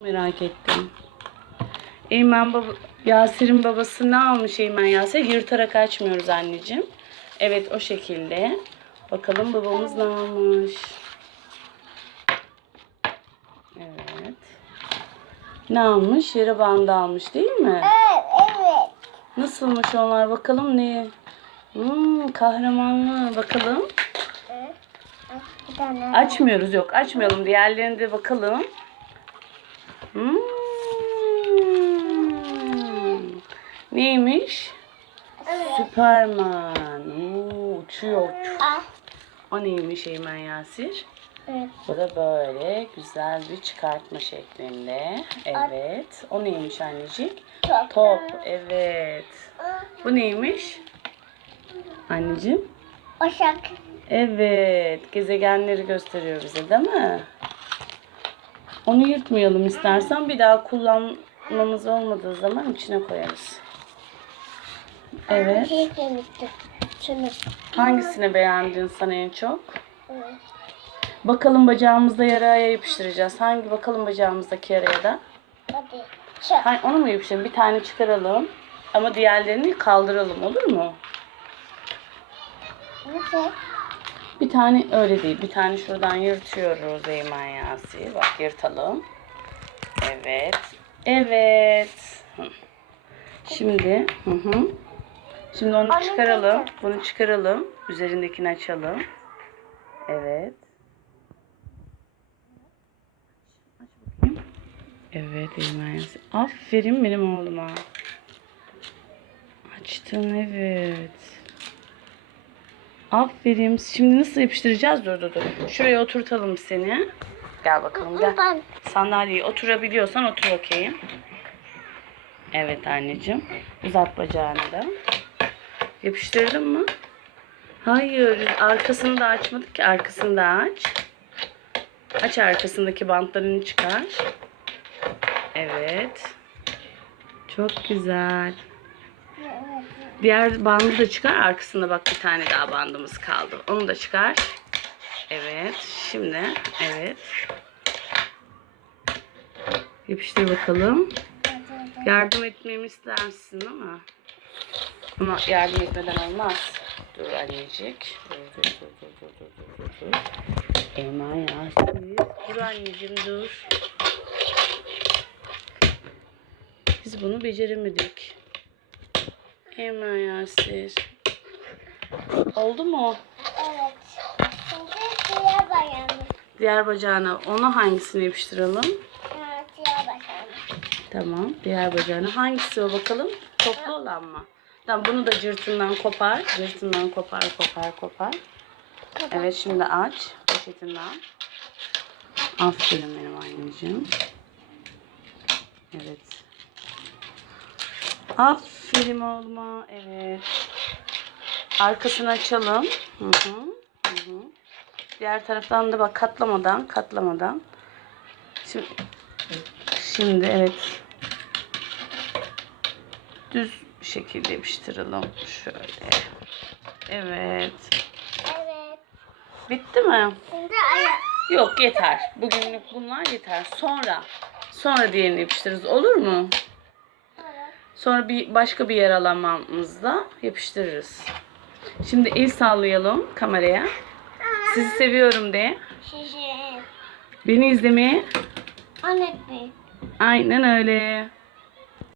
Merak ettim. Eymen baba, Yasir'in babası ne almış Eymen Yasir? Yırtarak açmıyoruz anneciğim. Evet o şekilde. Bakalım babamız ne almış. Evet. Ne almış? Yere bandı almış değil mi? Evet, evet. Nasılmış onlar bakalım ne? Hmm, kahramanlı bakalım. Açmıyoruz yok açmayalım. Diğerlerine de bakalım. Hmm. Neymiş? Süperman. Oo, uçuyor. Ah, O neymiş Eymen Yasir? evet. Bu da böyle güzel bir çıkartma şeklinde. Evet. O neymiş annecik? Top. Top. Evet. Bu neymiş? Anneciğim? Oşak. Evet, gezegenleri gösteriyor bize değil mi? Onu yırtmayalım istersen bir daha kullanmamız olmadığı zaman içine koyarız. Evet. Hangisini beğendin sen en çok? Bakalım bacağımızda yaraya yapıştıracağız. Hangi bakalım bacağımızdaki yaraya da? Hadi. Çok. Ha, onu mu yapıştıralım? Bir tane çıkaralım. Ama diğerlerini kaldıralım olur mu? Nasıl? Bir tane öyle değil. Bir tane şuradan yırtıyoruz Eymen Yasi. Bak yırtalım. Evet. Evet. Şimdi hı hı. Şimdi onu çıkaralım. getir. Bunu çıkaralım. Üzerindekini açalım. Evet. Evet Eymen Yasi. Aferin benim oğluma. Açtın evet. Aferin. Şimdi nasıl yapıştıracağız? Dur dur dur. Şuraya oturtalım seni. Gel bakalım gel. Ben. Sandalyeye oturabiliyorsan otur bakayım. Evet anneciğim. Uzat bacağını da. Yapıştırdın mı? Hayır. Arkasını da açmadık ki. Arkasını da aç. Aç arkasındaki bantlarını çıkar. Evet. Çok güzel. Diğer bandı da çıkar. Arkasında bak bir tane daha bandımız kaldı. Onu da çıkar. Evet. Şimdi evet. Yapıştır bakalım. Yardım etmemi istersin ama. Ama yardım etmeden olmaz. Dur annecik. Dur dur dur dur dur dur dur dur. Elma. Dur anneciğim dur. Biz bunu beceremedik. Elma Yasir. Oldu mu? Evet. Şimdi siyah bayanı. Diğer bacağına onu hangisini yapıştıralım? Evet, siyah bayanı. Tamam. Diğer bacağına hangisi o bakalım? Toplu olan mı? Tamam bunu da cırtından kopar. Cırtından kopar kopar kopar. Evet şimdi aç poşetinden. Aferin benim anneciğim. Evet. Aferin oğluma. Evet. Arkasını açalım. Hı hı. Hı hı. Diğer taraftan da bak katlamadan katlamadan. Şimdi, şimdi evet. Düz şekilde yapıştıralım. Şöyle. Evet. Evet. Bitti mi? Şimdi ayak. Yok yeter. Bugünlük bunlar yeter. Sonra sonra diğerini yapıştırırız. Olur mu? Sonra bir başka bir yer alanmamızda yapıştırırız. Şimdi el sallayalım kameraya. Sizi seviyorum de. Beni izlemeye. Anlatmayın. Aynen öyle.